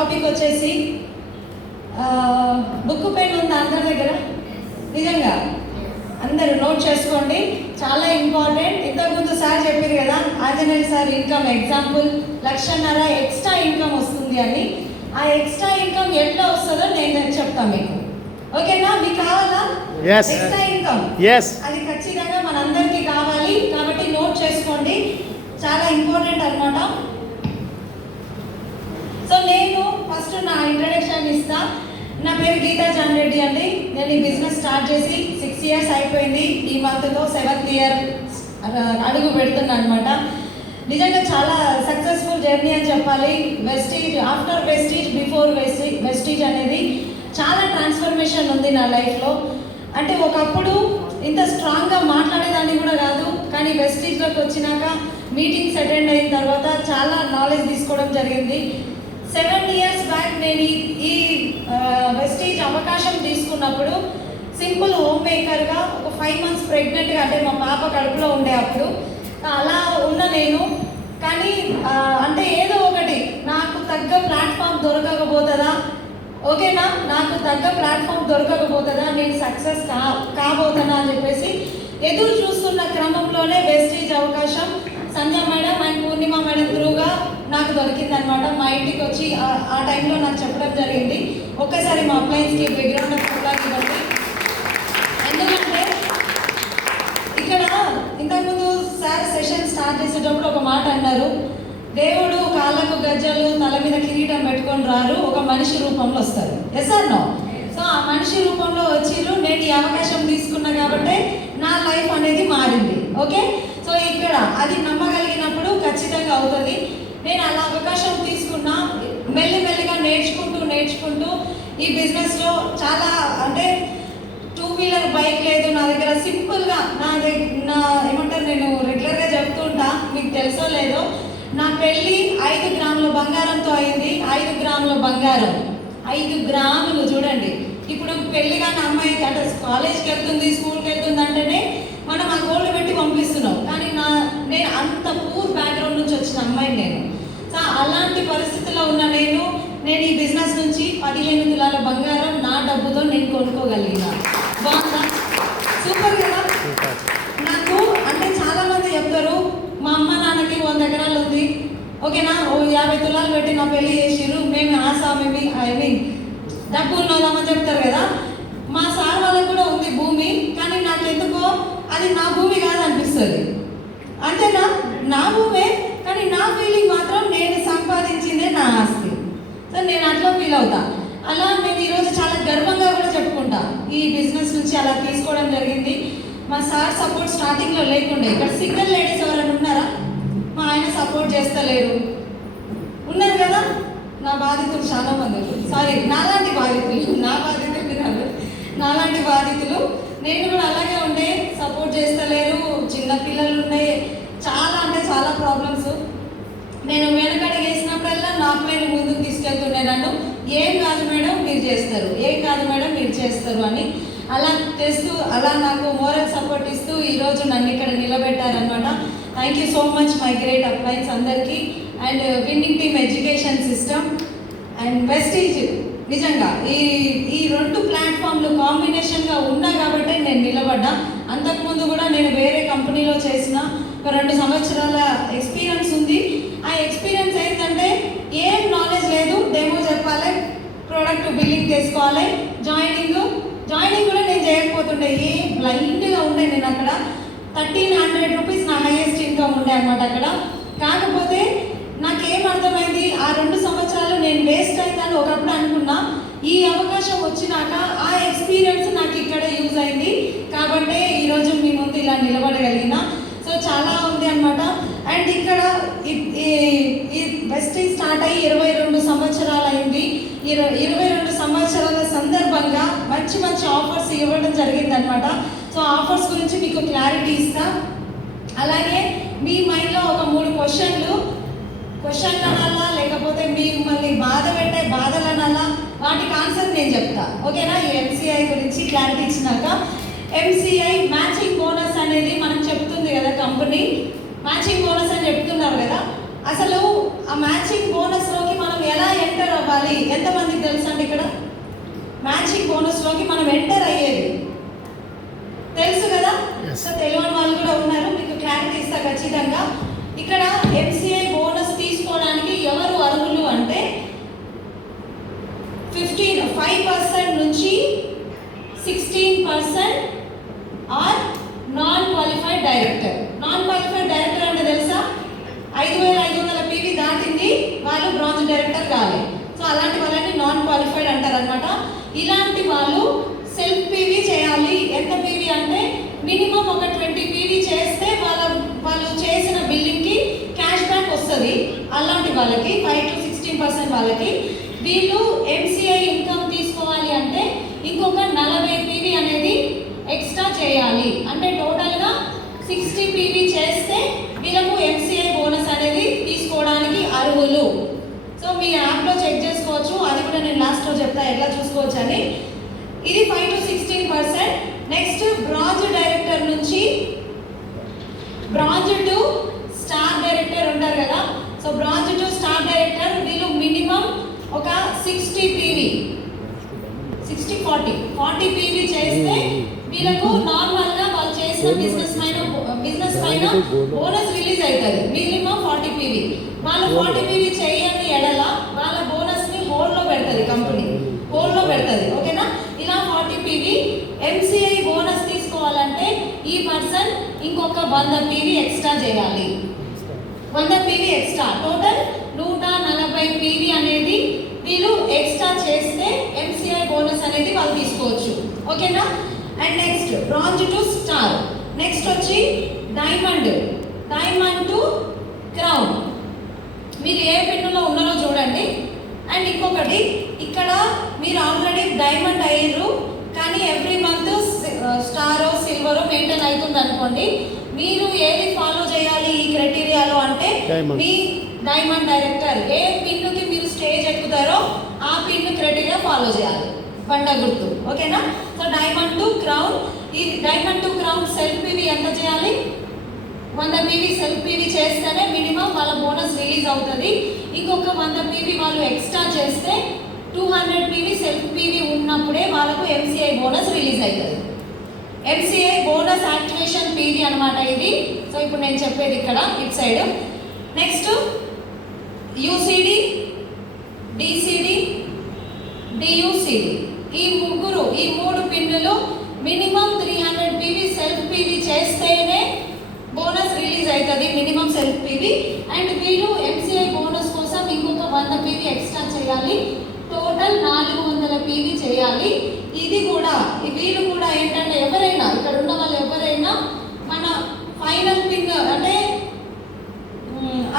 Topic వచ్చేసి book pen ఉంది అందరి దగ్గర? నిజంగా అందరూ నోట్ చేసుకోండి, చాలా ఇంపార్టెంట్. ఇంతకుముందు సార్ చెప్పారు కదా, Anjaneya sir income example 1,50,000 extra income వస్తుంది అని. ఆ ఎక్స్ట్రా ఇన్కమ్ ఎట్లా వస్తుందో నేను చెప్తాను మీకు. ఓకేనా? మీకు కావాలా ఎక్స్ట్రా ఇన్కమ్? అది ఖచ్చితంగా మనందరికీ కావాలి, కాబట్టి నోట్ చేసుకోండి, చాలా ఇంపార్టెంట్ అనమాట. సో నేను ఫస్ట్ నా ఇంట్రడక్షన్ ఇస్తా. నా పేరు గీతా జాన్ రెడ్డి అండి. నేను ఈ బిజినెస్ స్టార్ట్ చేసి 6 years అయిపోయింది. ఈ మంత్తో 7th year అడుగు పెడుతున్నా అనమాట. నిజంగా చాలా సక్సెస్ఫుల్ జర్నీ అని చెప్పాలి. Vestige, after Vestige, before Vestige అనేది చాలా ట్రాన్స్ఫర్మేషన్ ఉంది నా లైఫ్లో. అంటే ఒకప్పుడు ఇంత స్ట్రాంగ్గా మాట్లాడేదాన్ని కూడా కాదు, కానీ వెస్టీజ్లోకి వచ్చినాక మీటింగ్స్ అటెండ్ అయిన తర్వాత చాలా నాలెడ్జ్ తీసుకోవడం జరిగింది. 7 years బ్యాక్ నేను ఈ వెస్టీజ్ అవకాశం తీసుకున్నప్పుడు సింపుల్ హోమ్ మేకర్గా ఒక 5 months ప్రెగ్నెంట్గా, అంటే మా పాప కడుపులో ఉండే అప్పుడు అలా ఉన్న నేను. కానీ అంటే ఏదో ఒకటి నాకు తగ్గ ప్లాట్ఫామ్ దొరకకపోతుందా, ఓకేనా, నాకు తగ్గ ప్లాట్ఫామ్ దొరకకపోతుందా, నేను సక్సెస్ కాబోతున్నా అని చెప్పేసి ఎదురు చూస్తున్న క్రమంలోనే వెస్టీజ్ అవకాశం సంధ్య మేడం అండ్ పూర్ణిమ మేడం త్రూగా నాకు దొరికిందనమాట. మా ఇంటికి వచ్చి ఆ టైంలో నాకు చెప్పడం జరిగింది. ఒక్కసారి మా అప్లయన్స్కి బ్యాక్గ్రౌండ్ ఇవ్వండి. ఎందుకంటే ఇక్కడ ఇంతకుముందు సార్ సెషన్ స్టార్ట్ చేసేటప్పుడు ఒక మాట అన్నారు, దేవుడు కాళ్ళకు గజ్జలు తల మీద కిరీటం పెట్టుకొని రారు, ఒక మనిషి రూపంలో వస్తారు. Yes or no? సో ఆ మనిషి రూపంలో వచ్చిర్రు. నేను ఈ అవకాశం తీసుకున్నా కాబట్టి నా లైఫ్ అనేది మారింది. ఓకే, సో ఇక్కడ అది నమ్మగలిగినప్పుడు ఖచ్చితంగా అవుతుంది. నేను అలా అవకాశం తీసుకున్నా, మెల్లిమెల్లిగా నేర్చుకుంటూ ఈ బిజినెస్లో చాలా, అంటే 2-wheeler బైక్ లేదు నా దగ్గర. సింపుల్గా నా ఏమంటారు, నేను రెగ్యులర్గా చెప్తుంటా, మీకు తెలుసో లేదో, నా పెళ్ళి 5 గ్రాముల బంగారంతో అయింది. 5 గ్రాముల బంగారం, 5 గ్రాములు చూడండి. ఇప్పుడు పెళ్ళి కానీ అమ్మాయికి అంటే కాలేజ్కి వెళ్తుంది, స్కూల్కి వెళ్తుంది అంటేనే మనం ఆ గోల్డ్ పెట్టి పంపిస్తున్నాం. కానీ నేను అంత పూర్ బ్యాక్గ్రౌండ్ నుంచి వచ్చిన అమ్మాయిని నేను. సో అలాంటి పరిస్థితుల్లో ఉన్న నేను ఈ బిజినెస్ నుంచి 15 తులాల బంగారం నా డబ్బుతో నేను కొనుక్కోగలిగిన. బాగుందా? సూపర్ కదా? నాకు అంటే చాలామంది చెప్తారు, మా అమ్మ నాన్నకి 100 ఎకరాలు ఉంది, ఓకేనా, 50 తులాలు పెట్టి నా పెళ్ళి చేసిర్రు, మేము ఆసామి డబ్బు ఉన్నదామని చెప్తారు కదా. మా సార్ వాళ్ళకి కూడా ఉంది భూమి, కానీ నాకు ఎందుకో అది నా భూమి కాదనిపిస్తుంది. అంతేనా? నా భూమే, కానీ నా ఫీలింగ్ మాత్రం నేను సంపాదించిందే నా ఆస్తి. సో నేను అట్లా ఫీల్ అవుతా. అలా నేను ఈరోజు చాలా గర్వంగా కూడా చెప్పుకుంటా, ఈ బిజినెస్ నుంచి అలా తీసుకోవడం జరిగింది. మా సార్ సపోర్ట్ స్టార్టింగ్లో లేకుండే. ఇక్కడ సింగిల్ లేడీస్ ఎవరైనా ఉన్నారా? మా ఆయన సపోర్ట్ చేస్తలేరు, ఉన్నారు కదా. నా బాధితులు చాలా మంది, సారీ నాలాంటి బాధితులు, నాలాంటి బాధితులు నేను కూడా అలాగే ఉండే, సపోర్ట్ చేస్తలేరు, చిన్న పిల్లలు ఉండే, చాలా అంటే చాలా ప్రాబ్లమ్స్. నేను వెనకడుగు వేసినప్పుడల్లా నా పైన ముందుకు తీసుకెళ్తుండే నన్ను. ఏం కాదు మేడం మీరు చేస్తారు, ఏం కాదు మేడం మీరు చేస్తారు అని అలా తెస్తూ, అలా నాకు మోరల్ సపోర్ట్ ఇస్తూ ఈరోజు నన్ను ఇక్కడ నిలబెట్టారనమాట. Thank you so much my great appliance అందరికీ, and winning team education system and Vestige. నిజంగా ఈ 2 ప్లాట్ఫామ్లు కాంబినేషన్గా ఉన్నా కాబట్టి నేను నిలబడ్డా. అంతకుముందు కూడా నేను వేరే కంపెనీలో చేసిన ఒక 2 సంవత్సరాల ఎక్స్పీరియన్స్ ఉంది. ఆ ఎక్స్పీరియన్స్ ఏంటంటే ఏం నాలెడ్జ్ లేదు, డెమో చెప్పాలి, ప్రోడక్ట్ బిల్లింగ్ చేసుకోవాలి, జాయినింగ్ కూడా నేను చేయకపోతుండే, బ్లైండ్గా ఉండే నేను అక్కడ. 1,300 రూపీస్ నా హైయెస్ట్ ఇన్కమ్ ఉండే అనమాట అక్కడ. కాకపోతే నాకేం అర్థమైంది, ఆ 2 సంవత్సరాలు నేను వేస్ట్ అవుతాను ఒకప్పుడు అనుకున్నా. ఈ అవకాశం వచ్చినాక ఆ ఎక్స్పీరియన్స్ నాకు ఇక్కడ యూజ్ అయింది, కాబట్టి ఈరోజు మీ ముందు ఇలా నిలబడగలిగిన. సో చాలా ఉంది అనమాట. అండ్ ఇక్కడ ఈ వెస్టీజ్ స్టార్ట్ అయ్యి 22 సంవత్సరాలు అయింది. 22 సంవత్సరాల సందర్భంగా మంచి ఆఫర్స్ ఇవ్వడం జరిగింది అనమాట. సో ఆఫర్స్ గురించి మీకు క్లారిటీ ఇస్తా. అలాగే మీ మైండ్లో ఒక 3 క్వశ్చన్లు అనాలా, లేకపోతే మిమ్మల్ని బాధ పెట్టే బాధలు అనాలా, వాటికి ఆన్సర్ నేను చెప్తా. ఓకేనా? ఈ ఎంసీఐ గురించి క్లారిటీ ఇచ్చినాక, ఎంసీఐ మ్యాచింగ్ బోనస్ అనేది మనం చెప్తుంది కదా కంపెనీ, మ్యాచింగ్ బోనస్ అని చెప్తున్నారు కదా. అసలు ఆ మ్యాచింగ్ బోనస్లోకి మనం ఎలా ఎంటర్ అవ్వాలి, అవ్వాలి. ఎంతమందికి తెలుసు అండి ఇక్కడ మ్యాచింగ్ బోనస్లోకి మనం ఎంటర్ అయ్యేది తెలుసు కదా? సో తెలియని వాళ్ళు కూడా ఉన్నారు, మీకు క్లారిటీ ఇస్తా ఖచ్చితంగా. ఇక్కడ ఎంసీఐ బోనస్ తీసుకోవడానికి ఎవరు అర్హులు అంటే 5% నుంచి 16% are non qualified director. Non qualified director అంటే తెలుసా? 5,500 పీవీ దాటింది వాళ్ళు బ్రాంజ్ డైరెక్టర్ కావాలి. సో అలాంటి వాళ్ళని నాన్ క్వాలిఫైడ్ అంటారు అనమాట. ఇలాంటి వాళ్ళు సెల్ఫ్ పీవీ చేయాలి. ఎంత పీవీ అంటే మినిమం ఒక 20 పీవీ చేస్తే వాళ్ళు చేసిన బిల్లింగ్కి క్యాష్ బ్యాక్ వస్తుంది. అలాంటి వాళ్ళకి 5 to 16% వాళ్ళకి. వీళ్ళు ఎంసీఐ ఇన్కమ్ తీసుకోవాలి అంటే ఇంకొక 40 పీవీ అనేది ఎక్స్ట్రా చేయాలి. అంటే టోటల్గా 60 పీవీ చేస్తే వీళ్ళకు ఎంసీఐ బోనస్ అనేది తీసుకోవడానికి అర్హులు. సో మీ యాప్లో చెక్ చేసుకోవచ్చు, అది కూడా నేను లాస్ట్లో చెప్తా ఎట్లా చూసుకోవచ్చు అని. ఇది 5 to 16%. నెక్స్ట్ బ్రాంజ్ డైరెక్టర్ నుంచి బ్రాంజ్ టు స్టార్ డైరెక్టర్ ఉంటారు కదా. So bronze to star director వీళ్ళు మినిమం ఒక 60 పీవీ 40 పీవీ చేస్తే వీళ్ళకు నార్మల్గా వాళ్ళు చేసిన బిజినెస్ పైన బోనస్ రిలీజ్ అవుతుంది. Minimum 40 PV. వాళ్ళు 40 పీవీ చేయని ఎడల వాళ్ళ బోనస్ని హోల్డ్లో పెడుతుంది, కంపెనీ హోల్డ్లో పెడుతుంది. ఓకేనా? ఇలా 40 పీవీ. ఎంసీఐ బోనస్ తీసుకోవాలంటే ఈ పర్సన్ ఇంకొక 100 పీవీ ఎక్స్ట్రా చేయాలి. 100 పీవీ ఎక్స్ట్రా, టోటల్ 140 పీవీ అనేది వీళ్ళు ఎక్స్ట్రా చేస్తే ఎంసీఐ బోనస్ అనేది వాళ్ళు తీసుకోవచ్చు. ఓకేనా? And next bronze to star. Next వచ్చి డైమండ్ టు క్రౌన్. మీరు ఏ పిన్నులో ఉన్నారో చూడండి. అండ్ ఇంకొకటి, ఇక్కడ మీరు ఆల్రెడీ డైమండ్ అయ్యారు కానీ ఎవ్రీ మంత్ స్టారో సిల్వరో మెయింటైన్ అవుతుంది అనుకోండి, మీరు ఏది ఫాలో చేయాలి ఈ క్రైటీరియాలో అంటే మీ డైమండ్ డైరెక్టర్ ఏ పిన్నుకి మీరు స్టేజ్ ఎక్కుతారో ఆ పిన్ క్రైటీరియా ఫాలో చేయాలి, బండ గుర్తు. ఓకేనా? So diamond to crown. ఈ diamond to crown self PV ఎంత చేయాలి? 100 పీవీ సెల్ఫ్ పీవీ చేస్తేనే మినిమం వాళ్ళ బోనస్ రిలీజ్ అవుతుంది. ఇంకొక 100 పీవీ వాళ్ళు ఎక్స్ట్రా చేస్తే 200 పీవీ సెల్ఫ్ పీవీ ఉన్నప్పుడే వాళ్ళకు ఎంసీఐ బోనస్ రిలీజ్ అవుతుంది. ఎంసీఐ బోనస్ యాక్టివేషన్ పీవీ అనమాట ఇది. సో ఇప్పుడు నేను చెప్పేది ఇక్కడ it side. Next UCD, DCD, DUCD. ఈ 3 పిన్నులు మినిమం 300 పీవీ సెల్ఫ్ పీవీ చేస్తేనే బోనస్ రిలీజ్ అవుతుంది, మినిమం సెల్ఫ్ పీవీ. అండ్ వీళ్ళు ఎంసీఐ బోనస్ కోసం ఇంకొక 100 పీవీ ఎక్స్ట్రా చేయాలి. టోటల్ 400 పీవీ చేయాలి. ఇది కూడా వీళ్ళు కూడా ఏంటంటే ఎవరైనా ఇక్కడ ఉన్న వాళ్ళు ఎవరైనా మన ఫైనల్ పిన్ అంటే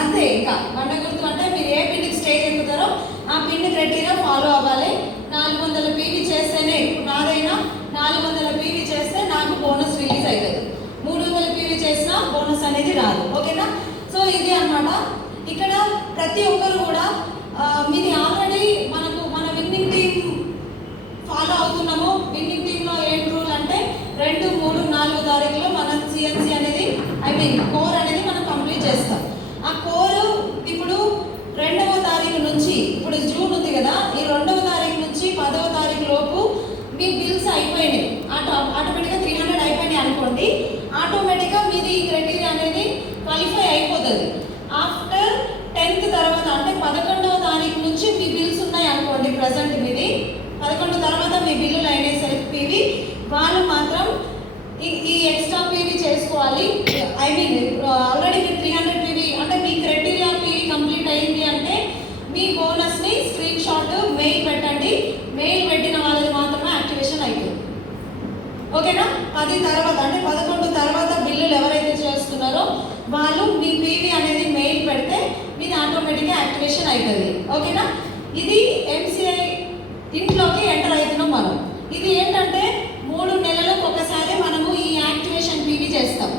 అంతే, ఇంకా బండ గుర్తు అంటే మీరు ఏ పిన్కి స్టేజ్ ఎక్కుతారో ఆ పిన్ క్రైటీరియా ఫాలో అవ్వాలి. 400 పీవీ చేస్తేనే, ఇప్పుడు నాదైనా 400 పీవీ చేస్తే నాకు బోనస్ రిలీజ్ అవుతుంది. 300 పీవీ చేసినా బోనస్ అనేది రాదు. ఓకేనా? సో ఇది అన్నమాట. ఇక్కడ ప్రతి ఒక్కరు కూడా మీది ఆల్రెడీ మన విన్నింగ్ టీమ్ ఫాలో అవుతున్నాము. విన్నింగ్ టీంలో ఏం రూల్ అంటే 2, 3, 4 తారీఖులో మన సిఎన్సి అనేది కోర్ అనేది మనం కంప్లీట్ చేస్తాం. ఆ కోర్ ఇప్పుడు 2వ తారీఖు నుంచి, ఇప్పుడు జూన్ ఉంది కదా, ఈ 2వ తారీఖు నుంచి 10వ తారీఖు లోపు మీ బిల్స్ అయిపోయినాయి, ఆటోమేటిక్గా 300 అయిపోయినాయి అనుకోండి, ఆటోమేటిక్గా మీది ఈ క్రైటీరియా అనేది క్వాలిఫై అయిపోతుంది. ఆఫ్టర్ 10th తర్వాత అంటే 11వ తారీఖు నుంచి మీ బిల్స్ ఉన్నాయి అనుకోండి, ప్రజెంట్ మీది 11 తర్వాత మీ బిల్లులు అయినాయి సెల్ఫ్ పీవీ, వాళ్ళు మాత్రం ఈ ఎక్స్ట్రా పీవీ చేసుకోవాలి. ఆల్రెడీ మీరు 300 పీవీ అంటే మీ క్రైటీరియా పీవీ కంప్లీట్ అయింది అంటే మీ బోనస్ని స్క్రీన్ షాట్ మెయిల్ పెట్టండి. మెయిల్ పెట్టిన వాళ్ళది మాత్రమే యాక్టివేషన్ అవుతుంది. ఓకేనా? 10 తర్వాత అంటే 11 తర్వాత బిల్లులు ఎవరైతే చేస్తున్నారో వాళ్ళు మీ పీవీ అనేది మెయిల్ పెడితే మీది ఆటోమేటిక్గా యాక్టివేషన్ అవుతుంది. ఓకేనా? ఇది ఎంసీఐ ఇంట్లోకి ఎంటర్ అవుతున్నాం మనం. ఇది ఏంటంటే 3 నెలలకు ఒకసారి మనము ఈ యాక్టివేషన్ పీవీ చేస్తాం.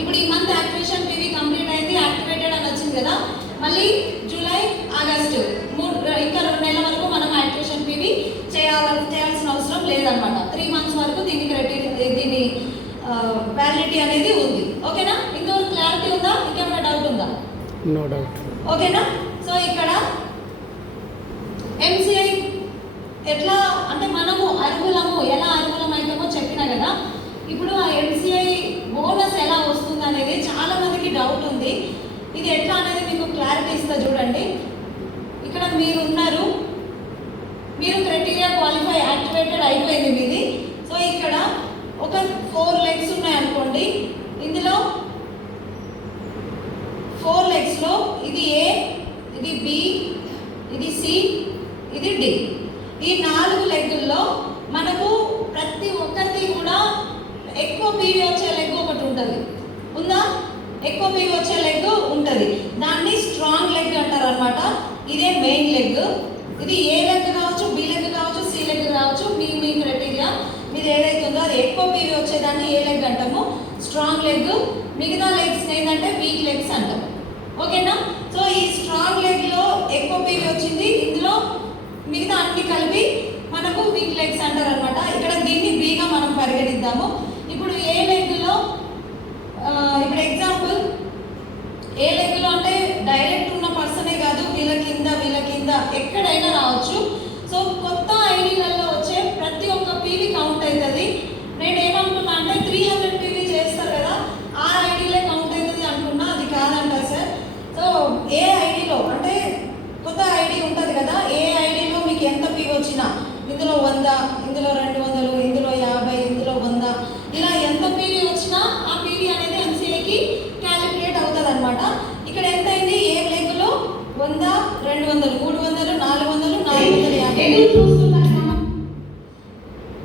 ఇప్పుడు ఈ మంత్ యాక్టివేషన్ పీవీ కంప్లీట్ అయింది, యాక్టివేటెడ్ అని వచ్చింది కదా, మళ్ళీ జూలై, ఆగస్టు ఇంకా 2 నెలల వరకు మనం యాక్టివేషన్ పీవీ చేయాల్సిన అవసరం లేదనమాట. 3 months వరకు దీని వ్యాలిడిటీ అనేది ఉంది. ఓకేనా? ఇంతవరకు క్లారిటీ ఉందా? ఇంకేమైనా డౌట్ ఉందా? No doubt. ఓకేనా? సో ఇక్కడ ఎట్లా అంటే మనము అర్హులము, ఎలా అర్హులమైతామో చెప్పినా కదా. ఇప్పుడు ఆ ఎంసీఐ బోనస్ ఎలా వస్తుంది అనేది చాలా మందికి డౌట్ ఉంది. ఇది ఎట్లా అనేది మీకు క్లారిటీ ఇస్తా చూడండి. ఇక్కడ మీరు ఉన్నారు, మీరు క్రైటీరియా క్వాలిఫై యాక్టివేటెడ్ అయిపోయింది మీది. సో ఇక్కడ ఒక 4 లెగ్స్ ఉన్నాయి అనుకోండి. ఇందులో 4 లెగ్స్లో ఇది ఏ, ఇది బి, ఇది సి, ఇది డి. ఈ 4 లెగ్గుల్లో మనకు ప్రతి ఒక్కరికి కూడా ఎక్కువ పీవీ వచ్చే లెగ్ ఒకటి ఉంటుంది. ఉందా? ఎక్కువ పీవీ వచ్చే లెగ్ ఉంటుంది. దాన్ని స్ట్రాంగ్ లెగ్ అంటారు అనమాట. ఇదే మెయిన్ లెగ్. ఇది ఏ లెగ్ కావచ్చు, బి లెగ్ కావచ్చు, సి లెగ్ కావచ్చు. మీ క్రైటీరియా మీది ఏదైతే ఉందో అది ఎక్కువ పీవీ వచ్చేదాన్ని ఏ లెగ్ అంటాము, స్ట్రాంగ్ లెగ్. మిగతా లెగ్స్ ఏంటంటే వీక్ లెగ్స్ అంటాము. ఓకేనా? సో ఈ స్ట్రాంగ్ లెగ్లో ఎక్కువ పీవీ వచ్చింది, ఇందులో మిగతా అన్ని కలిపి మనకు వీక్ లెగ్స్ అంటారు అనమాట. ఇక్కడ దీన్ని బీగా మనం పరిగణిద్దాము. ఇప్పుడు ఏ లెగ్లో, ఇప్పుడు ఎగ్జాంపుల్ ఏ లెగ్లో అంటే డైరెక్ట్ ఉన్న పర్సనే కాదు, వీళ్ళ కింద ఎక్కడైనా రావచ్చు. సో కొత్త ఐడీలలో వచ్చే ప్రతి ఒక్క పీవీ కౌంట్ అవుతుంది. నేను ఏమనుకున్నా అంటే 300 పీవీ చేస్తారు కదా, ఆ ఐడీలే కౌంట్ అవుతుంది అనుకున్నా. అది కాదంట సార్. సో ఏ ఐడీలో అంటే కొత్త ఐడి ఉంటుంది కదా, ఏ ఐడీలో మీకు ఎంత పీవీ వచ్చినా, ఇందులో 100, ఇందులో 200, ఇందులో 50, ఇందులో 100, ఇలా ఎంత పీవీ వచ్చినా ఆ పీవీ అనేది ఎంసీఏకి క్యాలిక్యులేట్ అవుతుంది అనమాట. ఇక్కడ ఎంత అయింది? ఏ లెగ్లో 100, 200, 300, 400,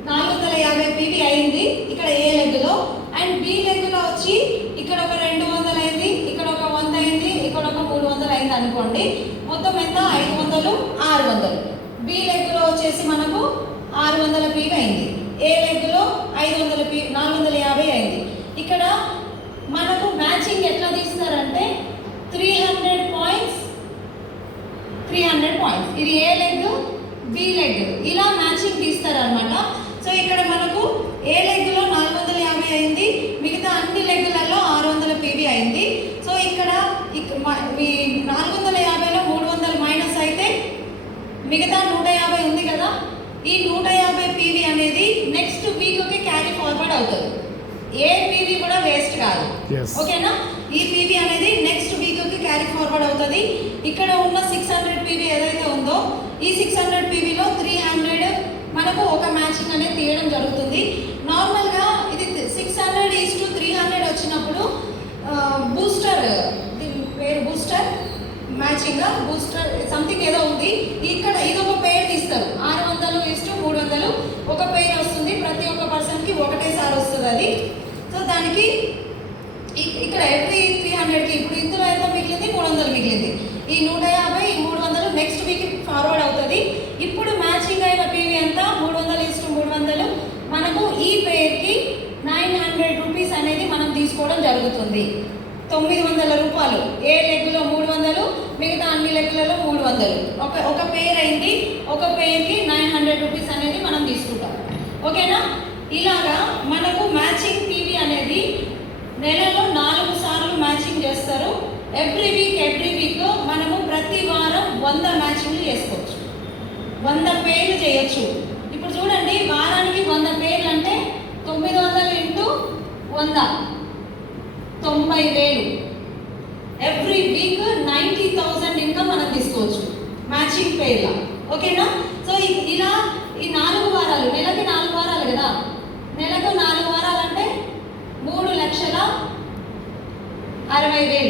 450 పీవీ అయింది ఇక్కడ ఏ లెగ్లో. అండ్ బి లెగ్లో వచ్చి ఇక్కడ ఒక 200 అయింది, ఇక్కడ ఒక 100 అయింది, ఇక్కడ ఒక 300 అయింది అనుకోండి. మొత్తం ఎంత? 500, 600. బి లెగ్లో వచ్చేసి మనకు 600 పీవీ అయింది. ఏ లెగ్లో 500 పీవీ, 450 అయింది. ఇక్కడ మనకు మ్యాచింగ్ ఎట్లా తీస్తారంటే 300 పాయింట్స్, 300 పాయింట్స్. ఇది ఏ లెగ్, బి లెగ్, ఇలా మ్యాచింగ్ తీస్తారనమాట. సో ఇక్కడ మనకు ఏ లెగ్లో 450 అయింది, మిగతా అన్ని లెగ్లలో 600 పీవీ అయింది. సో ఇక్కడ 450లో 300 మైనస్ అయితే మిగతా 150 ఉంది కదా. ఈ 150 పీవీ అనేది నెక్స్ట్ వీక్కి క్యారీ ఫార్వర్డ్ అవుతుంది. ఏ పీవీ కూడా వేస్ట్ కాదు. ఓకేనా? ఈ పీవీ అనేది నెక్స్ట్ వీక్కి క్యారీ ఫార్వర్డ్ అవుతుంది. ఇక్కడ ఉన్న 600 పీవీ ఏదైతే ఉందో ఈ 600 పీవీలో 300 మనకు ఒక మ్యాచింగ్ అనేది తీయడం జరుగుతుంది. నార్మల్గా ఇది 600:300 వచ్చినప్పుడు బూస్టర్, దీని పేరు బూస్టర్ మ్యాచింగ్, బూస్టర్ సంథింగ్ ఏదో ఉంది. ఇక్కడ ఇది ఒక పేరు తీస్తారు. 600:300 ఒక పేరు వస్తుంది. ప్రతి ఒక్క పర్సన్కి ఒకటేసారి వస్తుంది అది. సో దానికి ఇక్కడ ఎవ్రీ 300కి ఇప్పుడు ఇందులో ఎంత మిగిలింది? 300 మిగిలింది. ఈ 150, ఈ 300 నెక్స్ట్ వీక్ ఫార్వర్డ్ అవుతుంది. ఇప్పుడు మ్యాచింగ్ అయిన పీవీ ఎంత? 300:300 మనకు ఈ పేరుకి 900 రూపీస్ అనేది మనం తీసుకోవడం జరుగుతుంది. 900 రూపాయలు. ఏ లెగ్లో 300, మిగతా అన్ని లెగ్లలో 300. ఒక పేరు అయింది, ఒక పేరుకి 900 రూపీస్ అనేది మనం తీసుకుంటాం. ఓకేనా? ఇలాగా మనకు మ్యాచింగ్ పీవీ అనేది నెలలో 4 సార్లు మ్యాచింగ్ చేస్తారు. ఎవ్రీ వీక్ మనము ప్రతి వారం 100 మ్యాచింగ్లు చేసుకోవచ్చు. 100 పేర్లు చేయొచ్చు. ఇప్పుడు చూడండి, వారానికి 100 పేర్లు అంటే 900 ఇంటూ 100 90,000. ఎవ్రీ వీక్ 90,000 ఇంకా మనం తీసుకోవచ్చు మ్యాచింగ్ పేర్ల. ఓకేనా? సో ఇలా ఈ 4 వారాలు, నెలకి 4 వారాలు కదా, నెలకు 4 వారాలు అంటే 3,60,000.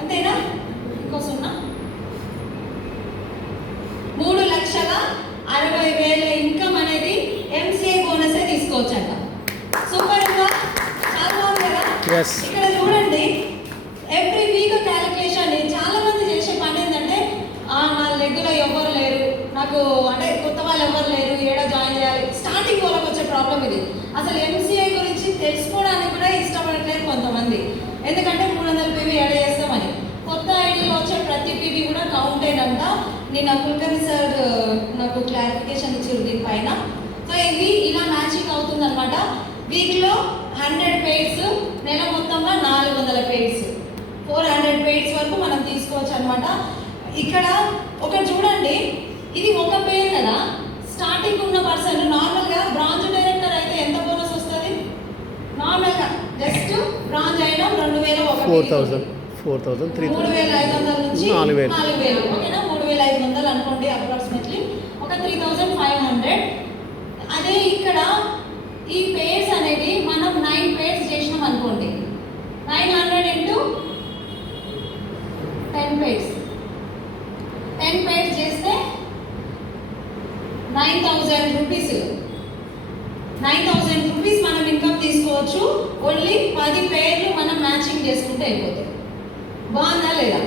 అంతేనా? ఇంకో 0. 3,60,000 ఇన్కమ్ అనేది ఎంసీఏ బోనసే తీసుకోవచ్చంట. సూపర్ గా, చాలా బాగుంది కదా. ఇక్కడ చూడండి, ఎవ్రీ వీక్ క్యాలిక్యులేషన్. చాలా మంది చేసే పని ఏంటంటే, నా లెగ్గులో ఎవరు లేరు, నాకు అంటే కొత్త వాళ్ళు ఎవరు లేరు, ఏడా జాయిన్ చేయాలి. స్టార్టింగ్ వాళ్ళకి వచ్చే ప్రాబ్లం ఇది. అసలు ఎంసీఏ గురించి తెలుసుకోవడానికి కూడా ఇష్టపడట్లేదు కొంతమంది. ఎందుకంటే 300 పీవీ యాడ్ చేస్తామని. కొత్త ఐడీలో వచ్చే ప్రతి పీవీ కూడా కౌంట్ అయినంత నేను కుల్కర్ణి సార్ నాకు క్లారిఫికేషన్ ఇచ్చారు దీనిపైన. సో ఇది ఇలా మ్యాచింగ్ అవుతుంది అనమాట. వీక్లో 100 పెయిడ్స్, నెల మొత్తంలో 400 పెయిడ్స్, 400 పెయిడ్స్ వరకు మనం తీసుకోవచ్చు అనమాట. ఇక్కడ ఒకటి చూడండి, ఇది ఒక పేరు కదా, స్టార్టింగ్ ఉన్న పర్సన్ నార్మల్గా బ్రాంజ్ డైరెక్టర్ అయితే ఎంత బోనస్ వస్తుంది? నార్మల్గా జస్ట్ బ్రాంజ్ అయినా 4,000 4,000 3,500 నుంచి 4,000 ఓకేనా. 3,500 అనుకోండి అప్రాక్సిమేట్లీ, ఒక 3,500. అదే ఇక్కడ ఈ పేర్స్ అనేది మనం 9 పేర్స్ చేసినాం అనుకోండి, 900 ఇంటూ 10 పేర్స్, 10 పేర్స్ చేస్తే 9,000 రూపీస్. 9,000 రూపీస్ మనం ఇన్కమ్ తీసుకోవచ్చు. ఓన్లీ 10 పేర్లు మనం మ్యాచింగ్ చేసుకుంటే అయిపోతుంది. బాగుందా లేదా?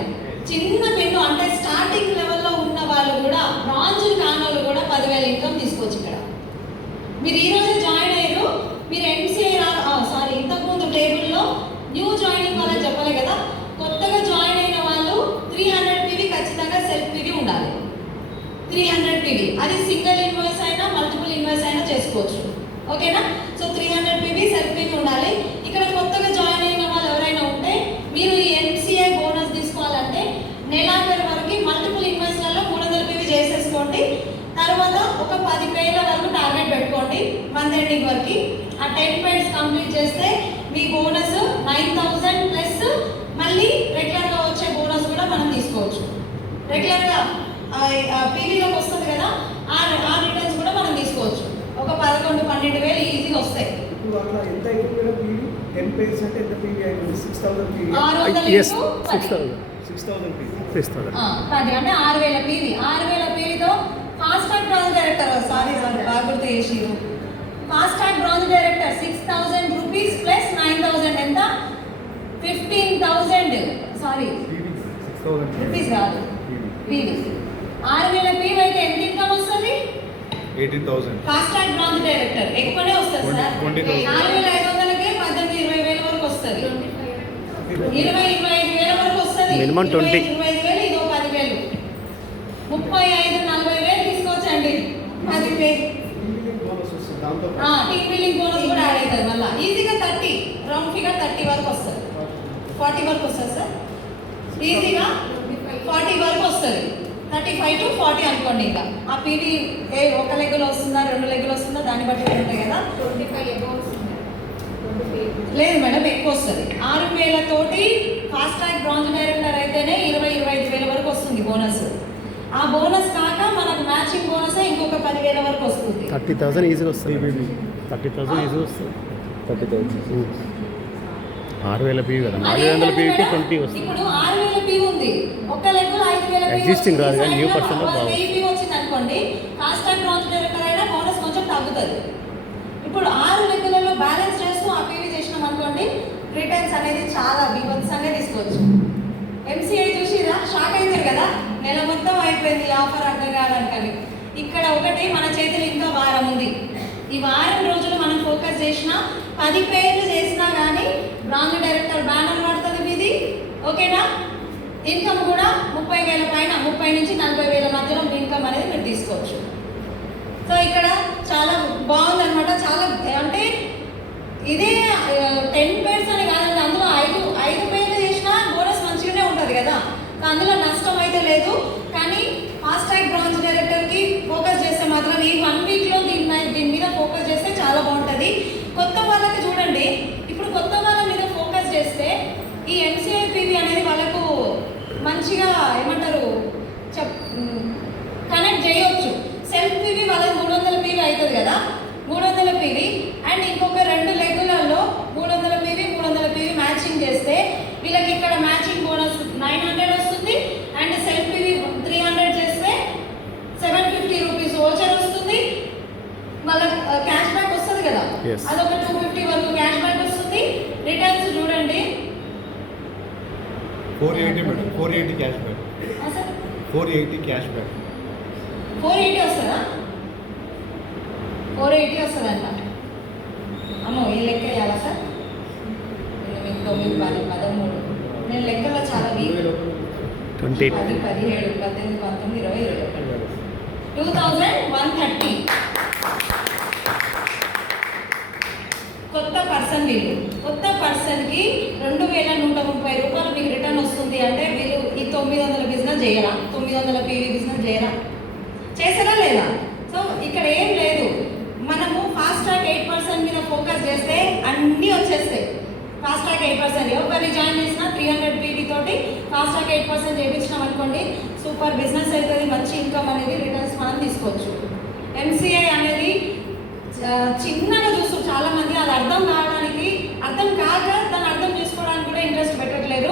చిన్న పెన్ను అంటే స్టార్టింగ్ లెవెల్లో ఉన్న వాళ్ళు కూడా, బ్రాంజ్ కాని వాళ్ళు కూడా 10,000 ఇన్కమ్ తీసుకోవచ్చు. ఇక్కడ మీరు ఈరోజే జాయిన్ అయ్యారు, మీరు ఎంసీఐ సారీ ఇంతకుముందు టేబుల్లో న్యూ జాయినింగ్ వాళ్ళకి చెప్పలే కదా, కొత్తగా జాయిన్ అయిన వాళ్ళు 300 పీవీ ఖచ్చితంగా సెల్ఫ్ పీవీ ఉండాలి. 300 పీవీ అది సింగిల్ ఇన్వాయిస్ అయినా మల్టిపుల్ ఇన్వాయిస్ అయినా చేసుకోవచ్చు. ఓకేనా? సో 300 పీవీ సెల్ఫ్ పీవీ ఉండాలి. ఇక్కడ కొత్తగా జాయిన్ అయిన వాళ్ళు ఎవరైనా ఉంటే మీరు ఈ ఎంసీఐ బోనస్ తీసుకోవాలంటే నెలాఖరు వరకు మల్టిపుల్ ఇన్వాయిస్లలో 300 పీవీ చేసేసుకోండి. తర్వాత ఒక 10 పేర్ల వరకు టార్గెట్ పెట్టుకోండి మంత్ ఎండింగ్ వరకు. ఆ 10 పేర్స్ కంప్లీట్ చేస్తే మీ బోనస్ 9,000 ప్లస్ మళ్ళీ రెగ్యులర్గా వచ్చే బోనస్ కూడా మనం తీసుకోవచ్చు. రెగ్యులర్గా పీవీలోకి వస్తుంది కదా, ఆ రిటర్న్స్ కూడా మనం తీసుకోవచ్చు. ఒక 11-12,000 ఈజీగా వస్తాయి. ఇప్పుడు అట్లా ఎంత అయింది మేడం పీవీ? 10 పేర్స్ అంటే ఎంత పీవీ అయింది? 6,000 పీవీ. 6,000 పీవీ. 10 అంటే 6,000 పీవీ. 6,000 పీవీతో fast track bronze director, sorry బాగా గుర్తు చేసిరు. Fast track bronze director 6,000 rupees plus 9,000 ఎంత? 15,000. సారీ 6,000 రూపీస్ కాదు, పీవీ. 6,000 పీవీ అయితే ఎంత ఇన్కమ్ వస్తుంది? 18,000. ఫాస్ట్ ట్రాక్ బ్రాంజ్ డైరెక్టర్ ఎక్కువనే వస్తుంది సార్. 4,500కే 18,000-20,000 వరకు వస్తుంది. 20,000-25,000 వరకు వస్తుంది. మినిమం 20. 25,000 ఇదో 10,000, 35,000-40,000 తీసుకోవచ్చండి. 10 పేరు టీమ్ బిల్డింగ్ బోనస్ కూడా యాడ్ అవుతుంది. మళ్ళీ ఈజీగా 30 రౌండ్ ఫిగర్ 30 వరకు వస్తుంది. 40 వరకు వస్తుంది సార్. ఈజీగా 40 వరకు వస్తుంది. 35 to 40 అనుకోండి. ఇంకా ఆ పీవీ ఒక లెగ్గులో వస్తుందా 2 లెగ్గులు వస్తుందా దాన్ని బట్టి ఉంటాయి కదా. 25 లేదు మేడం, ఎక్కువ వస్తుంది. 6,000 తోటి ఫాస్ట్ ట్రాక్ బ్రాంజ్ డైరెక్టర్ అయితేనే 20,000-25,000 వరకు వస్తుంది బోనస్. ఆ బోనస్ కాక మనకు మ్యాచింగ్ బోనస్ ఇంకొక 10,000 వరకు వస్తుంది. 30,000 ఈజీగా వస్తుంది. 30,000 ఈజీగా వస్తుంది. 30,000 6,000 పీవీ కదా, 4,000 పీవీకి 20 వస్తుంది. ఇప్పుడు 6,000 పీవీ ఉంది, ఒక్క లెగ్గులో 5,000 ఎగ్జిస్టింగ్ రాదు కానీ న్యూ పర్సన్ బాగుంది. 1000 పీవీ వచ్చింది అనుకోండి, ఫాస్ట్ ట్రాక్ బ్రాంజ్ డైరెక్టర్ అయినా బోనస్ కొంచెం తగ్గుతుంది. ఇప్పుడు 6 లెగ్గులలో బ్యాలెన్స్ చేస్తూ ఆ పీవీ చేసినాం అనుకోండి, రిటర్న్స్ అనేది చాలా బీభత్సంగా తీసుకోవచ్చు. ఎంసీఐ చూసిరా షాక్ అవుతారు కదా, నెల మొత్తం అయిపోయింది ఆఫర్ అర్థం కావాలని. ఇక్కడ ఒకటి మన చేతిలో ఇంకా వారం ఉంది. ఈ వారం రోజులు మనం ఫోకస్ చేసిన 10 పేర్లు చేసినా కానీ బ్రాంజ్ డైరెక్టర్ బ్యానర్ పడుతుంది మీది. ఓకేనా? ఇన్కమ్ కూడా 30,000 పైన, 30 నుంచి 40,000 మధ్యలో ఇన్కమ్ అనేది మీరు తీసుకోవచ్చు. సో ఇక్కడ చాలా బాగుంది అనమాట. చాలా అంటే ఇదే 10 పేర్స్ అని కాదండి, అందులో 5 పేర్లు చేసినా బోనస్ మంచిగానే ఉంటుంది కదా, అందులో నష్టం అయితే లేదు. కానీ ఫాస్ట్ ట్రాక్ బ్రాంచ్ డైరెక్టర్కి ఫోకస్ చేస్తే మాత్రం ఈ 1 వీక్లో దీని మీద ఫోకస్ చేస్తే చాలా బాగుంటుంది. కొత్త వాళ్ళకి చూడండి, ఇప్పుడు కొత్త వాళ్ళ మీద ఫోకస్ చేస్తే ఈ ఎంసీఐ పీవీ అనేది వాళ్ళకు మంచిగా ఏమంటారు కనెక్ట్ చేయవచ్చు. సెల్ఫ్ పీవీ వాళ్ళకి 300 పీవీ అవుతుంది కదా, 300 పీవీ అండ్ ఇంకొక 2 లెగ్గులలో 300 పీవీ 300 పీవీ మ్యాచింగ్ చేస్తే వీళ్ళకి ఇక్కడ మ్యాచింగ్ బోనస్ 900 వస్తుంది. అండ్ సెల్ఫ్ పీవీ 300 చేస్తే 750 రూపీస్ ఓచర్ వస్తుంది. మళ్ళీ క్యాష్ బ్యాక్ వస్తుంది కదా, అదొక 250 వరకు క్యాష్ బ్యాక్ వస్తుంది. రిటర్న్స్ చూడండి 480 madam, 480 cash back. 480 cash back. 480 వస్తుందా? 480 వస్తుందంట. అమ్మో ఈ లెక్క వేయాలా సార్? 9, 10, 13 నేను లెక్కలో చాలా వీక్. 20, 17, 18, 19, 20, 21 2,130. కొత్త పర్సన్ వీళ్ళు. కొత్త పర్సన్కి 2,130 రూపాయలు మీకు రిటర్న్ వస్తుంది అంటే వీళ్ళు ఈ 900 బిజినెస్ చేయరా? 900 పీవీ బిజినెస్ చేయరా? చేసారా లేదా? సో ఇక్కడ ఏం లేదు, మనము ఫాస్ట్ ట్రాక్ 8% మీద ఫోకస్ చేస్తే అన్నీ వచ్చేస్తాయి. ఫాస్ట్ ట్రాక్ 8% ఎవరిని జాయిన్ చేసినా 300 PV తోటి ఫాస్ట్ ట్రాక్ 8% చేయించినాం అనుకోండి, సూపర్ బిజినెస్ అవుతుంది, మంచి ఇన్కమ్ అనేది రిటర్న్స్ మనం తీసుకోవచ్చు. MCA అనేది చిన్నగా చూస్తూ చాలా మంది అది అర్థం కాక దాన్ని అర్థం చేసుకోవడానికి కూడా ఇంట్రెస్ట్ పెట్టట్లేదు.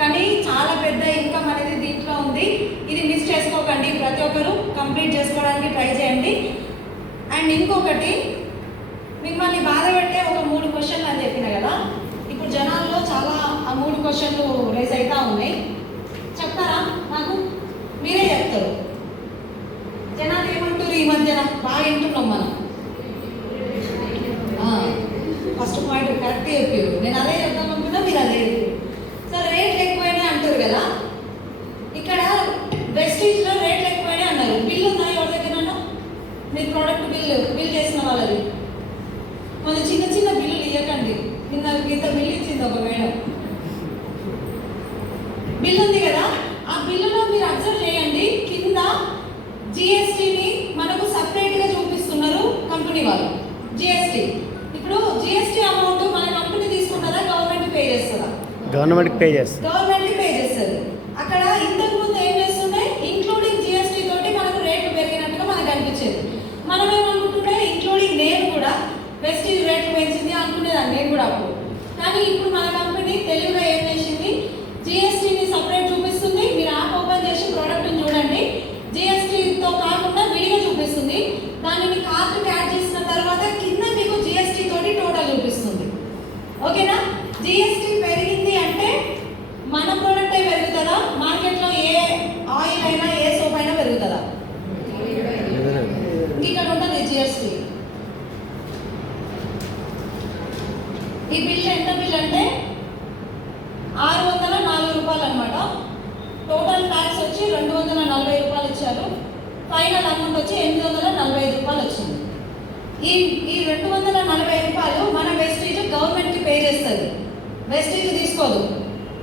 కానీ చాలా పెద్ద ఇన్కమ్ అనేది దీంట్లో ఉంది. ఇది మిస్ చేసుకోకండి, ప్రతి ఒక్కరు కంప్లీట్ చేసుకోవడానికి ట్రై చేయండి. అండ్ ఇంకొకటి, మిమ్మల్ని బాధ పెట్టే ఒక 3 క్వశ్చన్లు అని చెప్పిన కదా, ఇప్పుడు జనాల్లో చాలా ఆ 3 క్వశ్చన్లు రేస్ అవుతా ఉన్నాయి. చెప్తారా నాకు? మీరే చెప్తారు. జనాలు ఏమంటారు ఈ మధ్యన బాగా వింటున్నాం మనం. ఫస్ట్ పాయింట్ కరెక్ట్ చెప్పారు, నేను అదే చెప్తాం అనుకున్నా, మీరు అదే చెప్పారు. సార్ రేట్లు ఎక్కువైనా అంటారు కదా, ఇక్కడ వెస్టీజ్లో రేట్లు ఎక్కువైనా అన్నారు. బిల్లు ఉందా ఎవరి దగ్గర? మీరు ప్రోడక్ట్ బిల్ చేసిన వాళ్ళది కొంచెం చిన్న చిన్న బిల్లులు ఇవ్వకండి. నిన్న ఇంత బిల్లు ఇచ్చింది ఒక మేడం, బిల్ ఉంది కదా, ఆ బిల్లులో మీరు అబ్జర్వ్ చేయండి, కింద జిఎస్టీని మనకు సపరేట్గా చూపిస్తున్నారు కంపెనీ వాళ్ళు. జిఎస్టీ, ఇప్పుడు జిఎస్టీ అమౌంట్ మన కంపెనీ తీసుకుంటుందా, గవర్నమెంట్ పే చేస్తుందా? గవర్నమెంట్కి పే చేస్తుంది. గవర్నమెంట్ పే చేస్తుంది. అక్కడ ఇంతకు ముందు ఏం చేస్తుండే, ఇంక్లూడింగ్ జిఎస్టీ తోటి మనకు రేట్లు పెరిగినట్టుగా మనకు అనిపించేది. మనం ఏమనుకుంటుంటే ఇంక్లూడింగ్ నేను కూడా వెస్టీజ్ రేట్లు పెంచింది అనుకునేదాన్ని నేను కూడా అప్పుడు. కానీ ఇప్పుడు మన కంపెనీ తెలివిగా ఏం చేసింది, జిఎస్టీని సపరేట్ చూపిస్తుంది. మీరు యాప్ ఓపెన్ చేసి ప్రోడక్ట్ని చూడండి, జిఎస్టీతో కాకుండా విడిగా చూపిస్తుంది. దానిని కార్ట్కి యాడ్ చేసిన తర్వాత కింద మీకు జిఎస్టీ తోటి టోటల్ చూపిస్తుంది. ఓకేనా? జిఎస్టీ పెరిగింది అంటే మన ప్రోడక్టే పెరుగుతుందా, మార్కెట్లో ఏ ఆయిల్ అయినా ఏ సోప్ అయినా పెరుగుతుందా? ఇక్కడ ఉంటుంది జిఎస్టీ. ఈ బిల్ ఎంత బిల్ అంటే 604 రూపాయలు అనమాట. టోటల్ ట్యాక్స్ వచ్చి 240 రూపాయలు ఇచ్చారు. ఫైనల్ అమౌంట్ వచ్చి 845 రూపాయలు వచ్చింది. ఈ 240 రూపాయలు మన వెస్టీజ్ గవర్నమెంట్కి పే చేస్తుంది, వెస్టీజ్ తీసుకోదు.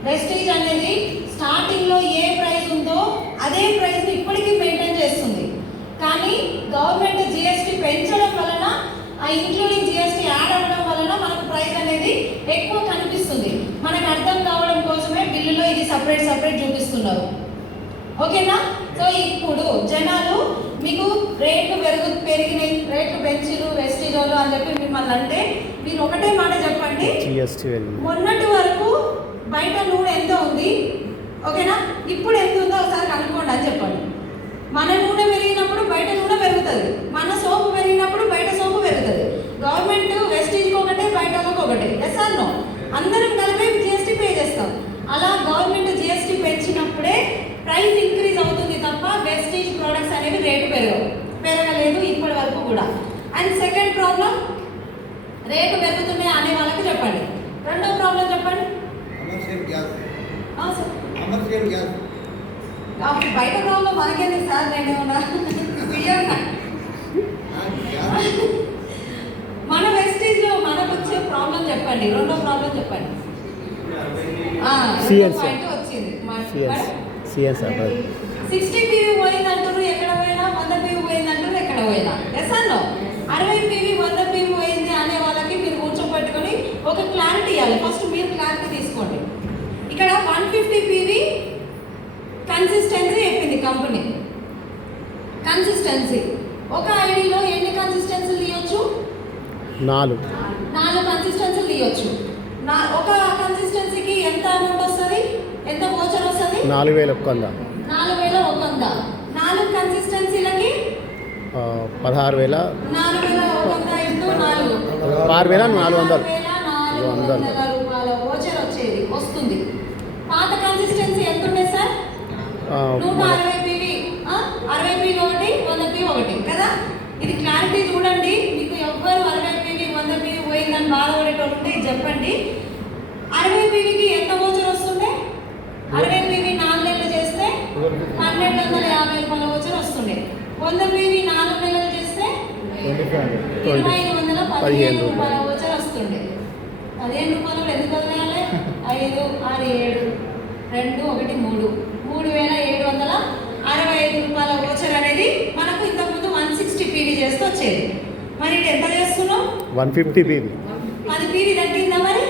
వెస్టీజ్ అనేది స్టార్టింగ్లో ఏ ప్రైస్ ఉందో అదే ప్రైస్ని ఇప్పటికీ మెయింటైన్ చేస్తుంది. కానీ గవర్నమెంట్ జిఎస్టీ పెంచడం వలన, ఆ ఇంక్లూడింగ్ జిఎస్టీ యాడ్ అవ్వడం వలన మనకు ప్రైస్ అనేది ఎక్కువ కనిపిస్తుంది. మనకు అర్థం కావడం కోసమే బిల్లులో ఇది సపరేట్ చూపిస్తున్నారు. ఓకేనా? సో ఇప్పుడు జనాలు మీకు రేట్లు పెరిగినాయి, రేట్లు పెంచిరు వెస్టీజోలు అని చెప్పి మిమ్మల్ని అంటే, మీరు ఒకటే మాట చెప్పండి, మొన్నటి వరకు బయట నూనె ఎంత ఉంది, ఓకేనా, ఇప్పుడు ఎంత ఉందో ఒకసారి కనుక్కోండి అని చెప్పండి. మన నూనె పెరిగినప్పుడు బయట నూనె పెరుగుతుంది, మన సోపు పెరిగినప్పుడు బయట సోపు పెరుగుతుంది. గవర్నమెంట్ వెస్టీజ్కి ఒకటే, బయట ఒకటే. Yes or no? అందరం కలిపి జిఎస్టీ పే చేస్తాం. అలా గవర్నమెంట్ జిఎస్టీ పెంచినప్పుడే ప్రైస్ ఇంక్రీజ్ అవుతుంది తప్ప వెస్టీజ్ ప్రోడక్ట్స్ అనేవి రేటు పెరగలేదు ఇప్పటి వరకు కూడా. అండ్ సెకండ్ ప్రాబ్లం, రేటు పెరుగుతున్నాయి అనే వాళ్ళకి చెప్పండి. రెండో ప్రాబ్లం చెప్పండి. బయట ప్రాబ్లం మనకేంది సార్, నేను మన వెస్టీజ్లో మనకు వచ్చే ప్రాబ్లం చెప్పండి. రెండో ప్రాబ్లం చెప్పండి. వచ్చింది 60 PV పోయిందంటారు ఎక్కడ పోయినా, 100 PV పోయిందంటారు ఎక్కడ పోయినా. ఎస్ అన్నో? 60 PV 100 PV పోయింది అనే వాళ్ళకి మీరు కూర్చోబెట్టుకొని ఒక క్లారిటీ ఇవ్వాలి. ఫస్ట్ మీరు క్లారిటీ తీసుకోండి. ఇక్కడ 150 PV కన్సిస్టెన్సీ చెప్పింది కంపెనీ. కన్సిస్టెన్సీ ఒక ఐడిలో ఎన్ని కన్సిస్టెన్సీలు తీయొచ్చు? 4 కన్సిస్టెన్సీలు తీయొచ్చు. ఒక కన్సిస్టెన్సీకి ఎంత అమౌంట్ వస్తుంది, ఎంత వోచర్ వస్తుంది? 4100. 4100. 4 కన్సిస్టెన్సీలకి 16,000. 4100 ఇంటూ 4 6,400 రూపాయల వోచర్ వస్తుంది. పాత కన్సిస్టెన్సీ ఎంత ఉండే సార్? 160 PV. 60 PV ఒకటి, 100 PV ఒకటి కదా. ఇది క్లారిటీ చూడండి. మీకు ఎవ్వరు 60 PV 100 PV పోయిందని బాధపడేటోళ్ళు ఉంటే చెప్పండి. 60 PVకి ఎంత వోచర్ వస్తుండే? 60 PV 4 నెలలు చేస్తే 1250 రూపాయల వోచర్ వస్తుండే. 100 PV 4 నెలలు చేస్తే 2515 రూపాయల వోచర్ వస్తుండే. 15 రూపాయలు ఎందుకు వదిలేయాలి? 5, 6, 7, 2, 1, 3 3765 రూపాయల వోచర్ అనేది మనకు ఇంతకుముందు 160 PV వచ్చేది. మరి ఇది ఎంత చేస్తున్నాం? 150 పీవీ. 10 పీవీ తగ్గిందా మరి?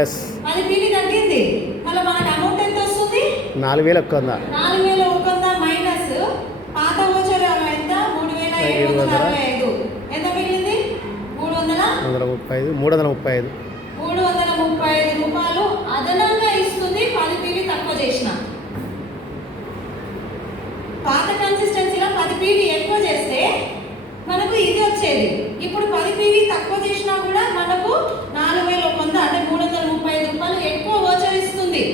ఎస్. 10 పీవీ తగ్గింది. మళ్ళీ మనకు అమౌంట్ ఎంత వస్తుంది? 4100. 4100 మైనస్ పాత ఓచర్ ఎంత? 3765. ఎంత మిగిలింది? 335 రూపాయలు అదనంగా ఇస్తుంది 10 పీవీ తక్కువ చేసిన. పాత కన్సిస్టెన్సీలో 10 పీవీ ఎక్కువ చేస్తే మనకు ఇది వచ్చేది. ఇప్పుడు 10 పీవీ తక్కువ చేసినా కూడా మనకు 4100 అంటే 335 రూపాయలు ఎక్కువ ఓచర్ ఇస్తుంది.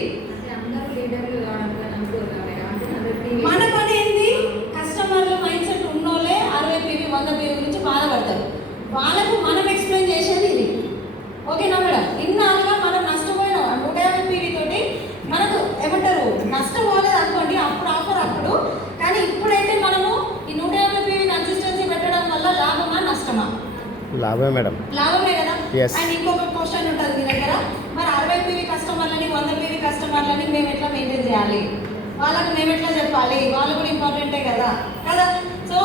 మన పని ఏంది? కస్టమర్ల మైండ్ సెట్ ఉన్నోళ్ళే 60 పీవీ 100 పీవీ గురించి బాధపడతారు. వాళ్ళకు మనం ఎక్స్ప్లెయిన్ చేసేది ఇది. ఓకేనా మేడం? ఇన్నాళ్ళుగా మనం నష్టపోయినాం 150 పీవీ తోటి. మనకు ఏమంటారు నష్టం పోలేదు అనుకోండి అప్పుడు ఆఫర్ అప్పుడు. కానీ ఇప్పుడైతే మనము ఈ 150 పీవీ కన్సిస్టెన్సీ పెట్టడం వల్ల లాభమా నష్టమా? లాభమే మేడం. లాభమే కదా. Yes. అండ్ ఇంకొక క్వశ్చన్ ఉంటుంది మీ దగ్గర, మరి 60 పీవీ కస్టమర్లని 100 పీవీ కస్టమర్లని మేము ఎట్లా మెయింటైన్ చేయాలి? వాళ్ళకి మేము ఎట్లా చెప్పాలి? వాళ్ళు కూడా ఇంపార్టెంటే కదా కదా. సో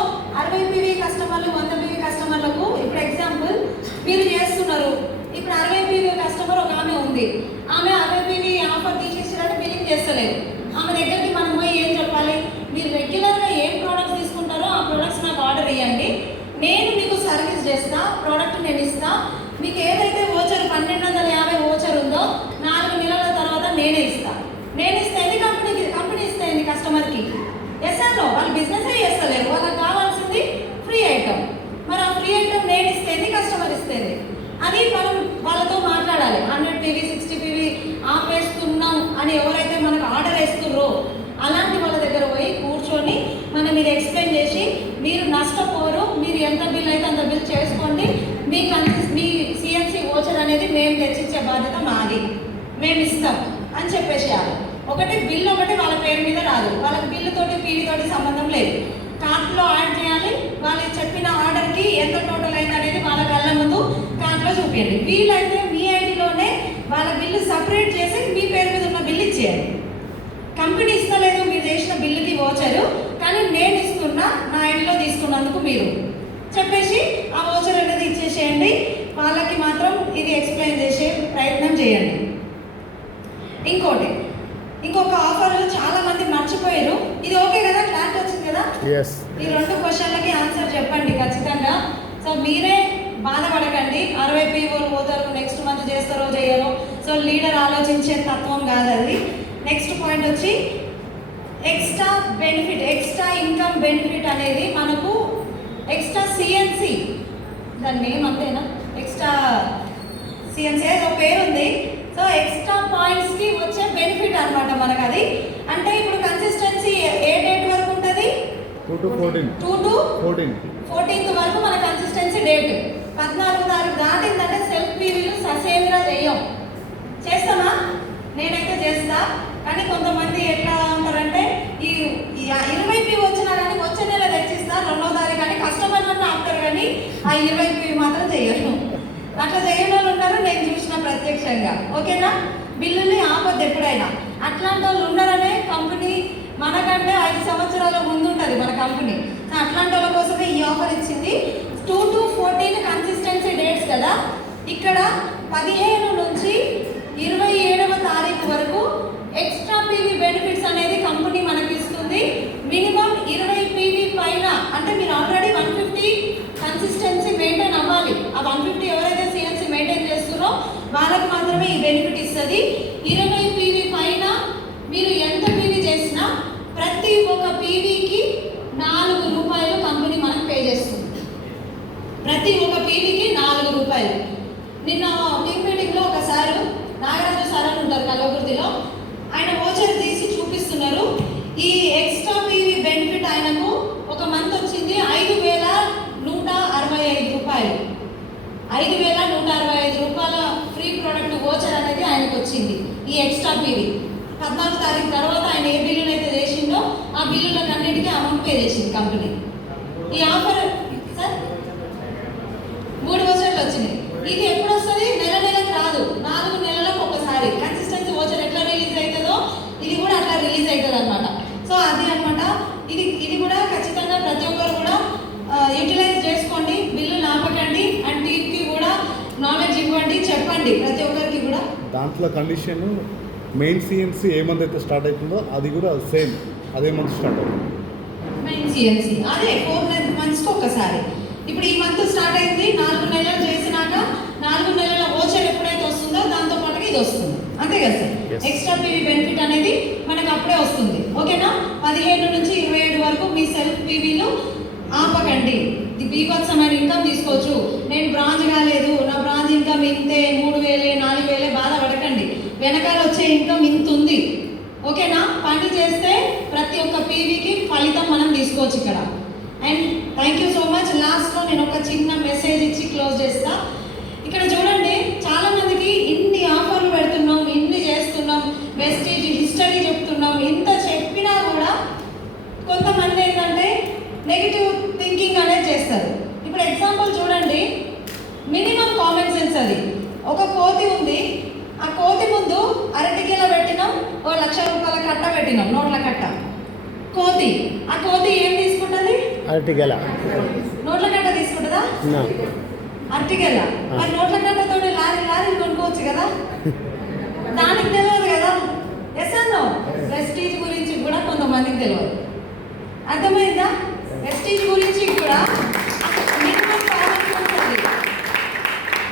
60 పీవీ కస్టమర్లు 100 పీవీ కస్టమర్లకు ఇప్పుడు ఎగ్జాంపుల్ మీరు చేస్తున్నారు. ఇప్పుడు 60 పీవీ కస్టమర్ ఒక ఆమె ఉంది. ఆమె 60 పీవీ ఆఫర్ తీసేసినట్టు బిల్లింగ్ చేస్తలేదు. ఆమె దగ్గరికి మనం పోయి ఏం చెప్పాలి? మీరు రెగ్యులర్గా ఏం ప్రోడక్ట్స్ తీసుకుంటారో ఆ ప్రోడక్ట్స్ నాకు ఆర్డర్ ఇవ్వండి, నేను మీకు సర్వీస్ చేస్తా, ప్రోడక్ట్ నేను ఇస్తా. మీకు ఏదైతే ఓచర్ 1250 ఓచర్ ఉందో 4 నెలల తర్వాత నేనే ఇస్తా. నేను ఇస్తేంది కంపెనీ ఇస్తేంది కస్టమర్కి. ఎస్ అన్నో వాళ్ళు బిజినెస్ చేస్తలేరు. వాళ్ళకి కావాల్సింది ఫ్రీ ఐటమ్. మరి ఆ ఫ్రీ ఐటమ్ నేను ఇస్తేంది కస్టమర్ ఇస్తేంది అని మనం వాళ్ళతో మాట్లాడాలి. 100 పీవీ 60 పీవీ ఆపేస్తున్నాం అని ఎవరైతే మనకు ఆర్డర్ వేస్తున్నారో అలాంటి వాళ్ళ దగ్గర పోయి కూర్చొని మనం మీరు ఎక్స్ప్లెయిన్ చేసి మీరు నష్టపోరు, మీరు ఎంత బిల్ అయితే అంత బిల్ చేసుకోండి, మీ సిఎన్సి ఓచర్ అనేది మేము తెచ్చిచ్చే బాధ్యత మాది, మేము ఇస్తాం అని చెప్పేసేయాలి. బిల్లు ఒకటి వాళ్ళ పేరు మీద రాదు. వాళ్ళకి బిల్లుతోటి పీవీతోటి సంబంధం లేదు. కార్ట్లో యాడ్ చేయాలి. వాళ్ళు చెప్పిన ఆర్డర్కి ఎంత టోటల్ అయింది అనేది వాళ్ళ కళ్ళ ముందు కార్ట్లో చూపించండి. వీలైతే మీ ఐడిలోనే వాళ్ళ బిల్లు సపరేట్ చేసి మీ పేరు మీద ఉన్న బిల్లు ఇచ్చేయాలి. కంపెనీ ఇస్తలేదు మీరు చేసిన బిల్లుకి ఓచరు, కానీ నేను ఇస్తున్నా నా ఐడిలో తీసుకున్నందుకు మీరు చెప్పేసి ఆ ఓచర్ అనేది ఇచ్చేసేయండి. వాళ్ళకి మాత్రం ఇది ఎక్స్ప్లెయిన్ చేసే ప్రయత్నం చేయండి. ఇంకొక ఆఫర్ చాలా మంది మర్చిపోయారు. ఇది ఓకే కదా? క్లారిటీ వచ్చింది కదా? ఈ 2 క్వశ్చన్లకి ఆన్సర్ చెప్పండి ఖచ్చితంగా. సో మీరే బాధపడకండి. 60 పీవీలు పోతారు, నెక్స్ట్ మంత్ చేస్తారో చేయరో. సో లీడర్ ఆలోచించే తత్వం కాదు అది. నెక్స్ట్ పాయింట్ వచ్చి extra benefit, extra income benefit అనేది మనకు ఎక్స్ట్రా సిఎన్సి, దాని నేమ్ అంతేనా? ఎక్స్ట్రా సిఎన్సి ఏదో పేరు ఉంది. సో ఎక్స్ట్రా పాయింట్స్కి వచ్చే బెనిఫిట్ అనమాట మనకు అది. అంటే ఇప్పుడు కన్సిస్టెన్సీ ఏ డేట్ వరకు ఉంటుంది? 2 to 14 వరకు మన కన్సిస్టెన్సీ డేట్. 14వ తారీఖు దాటిందంటే సెల్ఫ్ పీవీలు ససేమిరా చెయ్యం. చేస్తామా? నేనైతే చేస్తా. కానీ కొంతమంది ఎట్లా ఉంటారంటే ఈ 20 పీవీ వచ్చినా కానీ వచ్చే నెల తెచ్చిస్తా 2వ తారీఖు అని కస్టమర్ అన్న ఆపుతారు, కానీ ఆ 20 పీవీ మాత్రం చెయ్యరు. అట్లా చేయని వాళ్ళు ఉన్నారు, నేను చూసిన ప్రత్యక్షంగా. ఓకేనా? బిల్లుని ఆపద్దు ఎప్పుడైనా. అట్లాంటి వాళ్ళు ఉన్నారనే కంపెనీ మనకంటే 5 సంవత్సరాల ముందు ఉంటుంది మన కంపెనీ. అట్లాంటి వాళ్ళ కోసమే ఈ ఆఫర్ ఇచ్చింది. 2 to 14 కన్సిస్టెన్సీ డేట్స్ కదా. ఇక్కడ 15 నుంచి 27వ తారీఖు వరకు ఎక్స్ట్రా పీవీ బెనిఫిట్స్ అనేది కంపెనీ మనకి ఇస్తుంది. మినిమం 20 పీవీ పైన, అంటే మీరు ఆల్రెడీ 150 కన్సిస్టెన్సీ మెయింటైన్ అవ్వాలి. ఆ 150 ఎవరైతే సిఎన్సీ మెయింటైన్ చేస్తున్నారో వాళ్ళకి మాత్రమే ఈ బెనిఫిట్ ఇస్తుంది. 20 పీవీ పైన మీరు ఎంత పీవీ చేసినా ప్రతి ఒక్క పీవీకి 4 రూపాయలు కంపెనీ మనకు పే చేస్తుంది. ప్రతి ఒక్క పీవీకి 4 రూపాయలు. నిన్న టీమ్ మీటింగ్లో ఒక సారు నాగరాజు సార్ అని ఉంటారు కల్వకుర్తిలో, ఆయన ఓచర్ తీసి చూపిస్తున్నారు. ఈ ఎక్స్ట్రా పీవీ బెనిఫిట్ ఆయనకు ఒక మంత్ వచ్చింది 5,165 రూపాయలు. 5,165 రూపాయల ఫ్రీ ప్రోడక్ట్ ఓచర్ అనేది ఆయనకు వచ్చింది ఈ ఎక్స్ట్రా పీవీ. 14వ తారీఖు తర్వాత ఆయన ఏ బిల్లులు అయితే చేసిండో ఆ బిల్లులకు అన్నిటికీ అమౌంట్ పే చేసింది కంపెనీ. ఈ ఆఫర్ సార్ 3 ఓచర్లు వచ్చినాయి. ఇది ఎప్పుడు వస్తుంది? నెలకు రాదు, 4 నెలలకు ఒకసారి. కన్సిస్టెన్సీ ఓచర్ ఎట్లా రిలీజ్ అవుతుందో ఇది కూడా అట్లా రిలీజ్ అవుతుంది అనమాట. సో అది అనమాట. ఇది కూడా ఖచ్చితంగా ప్రతి ఒక్కరు కూడా యూటిలైజ్ చేసుకోండి. దాంట్లో కండిషన్ మెయిన్ సిఎన్సి ఏ మంత్ అయితే స్టార్ట్ అవుతుందో అది కూడా సేమ్ అదే మంత్ స్టార్ట్ అవుతుంది. మెయిన్ సిఎన్సి అదే 4 మంత్స్కి ఒకసారి. ఇప్పుడు ఈ మంత్ స్టార్ట్ అయింది, 4 నెలలు చేసినాక 4 నెలల ఓచర్ ఎప్పుడైతే వస్తుందో దాంతో పాటుగా ఇది వస్తుంది, అంతే కదా sir? Yes. Extra PV benefit అనేది మనకు అప్పుడే వస్తుంది. ఓకేనా? 17 నుంచి 27 వరకు మీ సెల్ఫ్ పీవీలు ఆపకండి. ఇది బీభత్సమైన ఇన్కమ్ తీసుకోవచ్చు. నేను బ్రాంచ్ కాలేదు, నా బ్రాంచ్ ఇన్కమ్ ఇంతే 3000 4000 బాధపడకండి. వెనకాల వచ్చే ఇన్కమ్ ఇంత ఉంది. ఓకేనా? పని చేస్తే ప్రతి ఒక్క పీవీకి ఫలితం మనం తీసుకోవచ్చు ఇక్కడ. And thank you so much. లాస్ట్లో నేను ఒక చిన్న మెసేజ్ ఇచ్చి క్లోజ్ చేస్తా. ఇక్కడ చూడండి, చాలా మందికి ఇన్ని ఆఫర్లు పెడుతున్నాం, ఇన్ని చేస్తున్నాం, వెస్టేజ్ హిస్టరీ చెప్తున్నాం, ఇంత చెప్పినా కూడా కొంతమంది ఏంటంటే నెగిటివ్ థింకింగ్ అనేది చేస్తారు. ఇప్పుడు ఎగ్జాంపుల్ చూడండి, మినిమం కామన్ సెన్స్ అది. ఒక కోతి ఉంది, ఆ కోతి ముందు అరటికేల పెట్టినాం, 1,00,000 రూపాయల కట్ట పెట్టినాం, నోట్ల కట్ట. కోతి, ఆ కోతి ఏం తీసుకుంటుంది? అరటిగెల నోట్ల కట్ట తీసుకుంటుందా? నా అరటికేల. మరి నోట్ల కట్టతో లారీ కొనుక్కోవచ్చు కదా, దానికి తెలియదు కదా. ఎస్ అన్నో ప్రెస్టీజ్ గురించి కూడా కొంతమందికి తెలియదు. అర్థమైందా? ప్రెస్టీజ్ గురించి కూడా మినిమం కామన్ సెన్స్ ఉంది.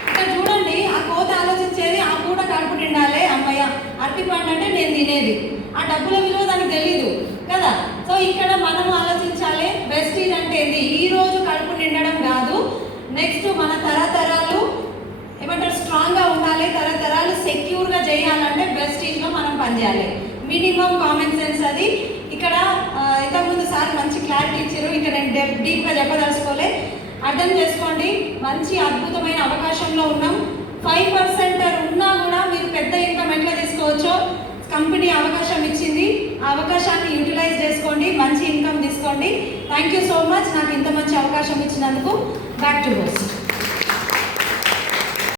ఇక్కడ చూడండి, ఆ కోత ఆలోచించేది ఆ పూట కడుపు నిండాలి, అమ్మయ్య అరటి పండు అంటే నేను తినేది. ఆ డబ్బుల విలువ దానికి తెలీదు కదా. సో ఇక్కడ మనం ఆలోచించాలి, ప్రెస్టీజ్ అంటే ఏంది? ఈ రోజు కడుపు నిండడం కాదు, నెక్స్ట్ మన తరతరాలు ఏమంటారు స్ట్రాంగ్గా ఉండాలి, తరతరాలు సెక్యూర్గా చేయాలంటే ప్రెస్టీజ్లో మనం పనిచేయాలి. మినిమం కామన్ సెన్స్ అది. ఇక్కడ ఇంతకుముందు సార్ మంచి క్లారిటీ ఇచ్చారు, ఇక్కడ నేను డీప్గా చెప్పదలుచుకోలే. అర్థం చేసుకోండి, మంచి అద్భుతమైన అవకాశంలో ఉన్నాం. 5% ఉన్నా కూడా మీరు పెద్ద ఇన్కమ్ ఎట్లా తీసుకోవచ్చో కంపెనీ అవకాశం ఇచ్చింది. ఆ అవకాశాన్ని యూటిలైజ్ చేసుకోండి, మంచి ఇన్కమ్ తీసుకోండి. థ్యాంక్ యూ సో మచ్ నాకు ఇంత మంచి అవకాశం ఇచ్చినందుకు. Back to Bose.